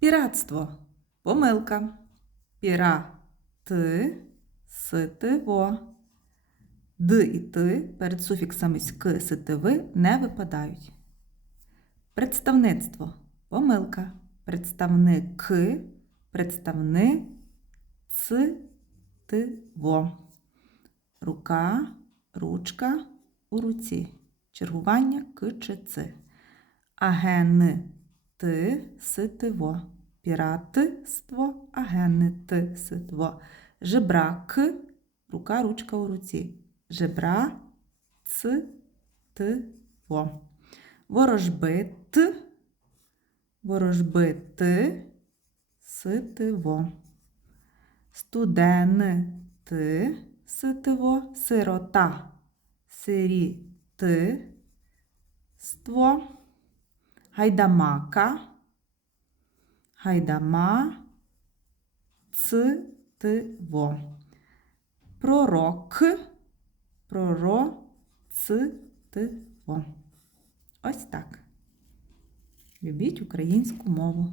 Піратство. Помилка. Пірати. Ситиво. Д і ти перед суфіксами ськ, ситиви не випадають. Представництво. Помилка. Представник. Представництво. Рука, ручка у руці. Чергування к чи ц. Аген ти ситиво. Піратство, агенити ситво. Жебрак, рука, ручка у руці. Жебра, ц, ти, во. Ворожбит, ворожбити, ситиво. Студенти, ситиво. Сирота, сиріти, ство. Гайдамака, гайдама, цитиво. Пророк, пророцитиво. Ось так. Любіть українську мову.